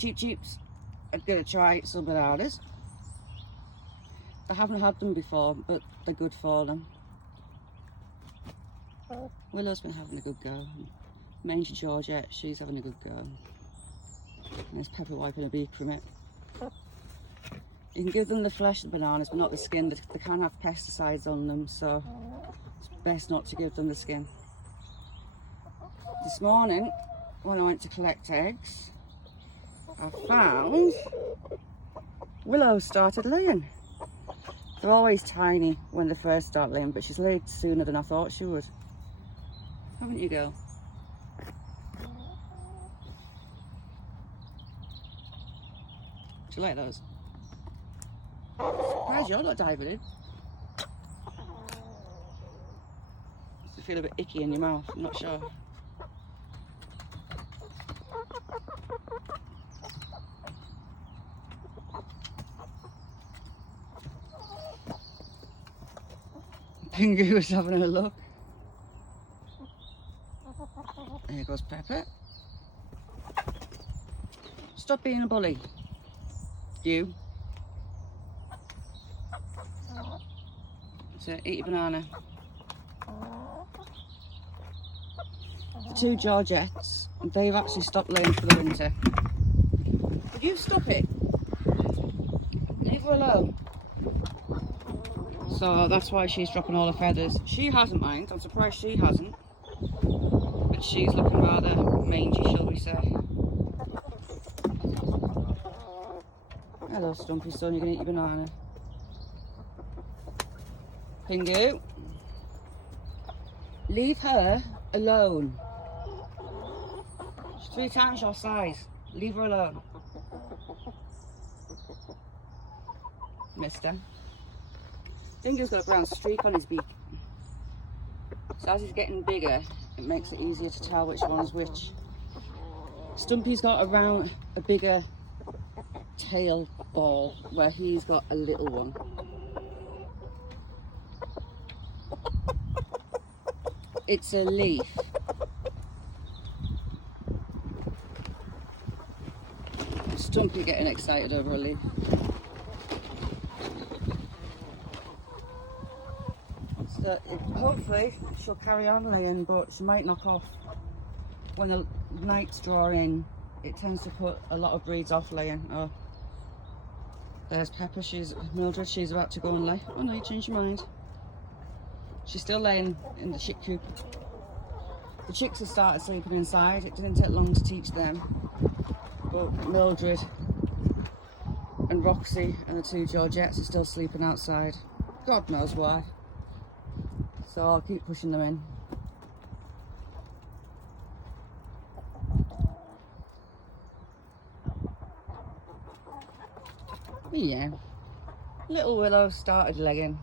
Cheep Cheeps are going to try some bananas. I haven't had them before, but they're good for them. Willow's been having a good go. Mangy Georgette, she's having a good go. And there's Pepper wiping a beak from it. You can give them the flesh of the bananas, but not the skin. They can have pesticides on them, so it's best not to give them the skin. This morning, when I went to collect eggs, I found Willow started laying. They're always tiny when they first start laying, but she's laid sooner than I thought she would. Haven't you, girl? Do you like those? Surprised you're not diving in. Does it feel a bit icky in your mouth? I'm not sure. Pingu was having a look. There goes Pepper. Stop being a bully. You. So eat your banana. The two Georgettes, they've actually stopped laying for the winter. Would you stop it? Leave her alone. So that's why she's dropping all her feathers. She hasn't, mind. I'm surprised she hasn't. But she's looking rather mangy, shall we say. Hello, Stumpy son. You're going to eat your banana. Pingu. Leave her alone. She's 3 times your size. Leave her alone. Mister. Pingu's got a brown streak on his beak. So as he's getting bigger, it makes it easier to tell which one's which. Stumpy's got a bigger tail ball, where he's got a little one. It's a leaf. Stumpy getting excited over a leaf. So hopefully she'll carry on laying, but she might knock off. When the nights draw in, it tends to put a lot of breeds off laying. Oh, there's Pepper. Mildred. She's about to go and lay. Oh no, you changed your mind. She's still laying in the chick coop. The chicks have started sleeping inside. It didn't take long to teach them. But Mildred and Roxy and the two Georgettes are still sleeping outside. God knows why. So I'll keep pushing them in. But yeah, little Willow started legging.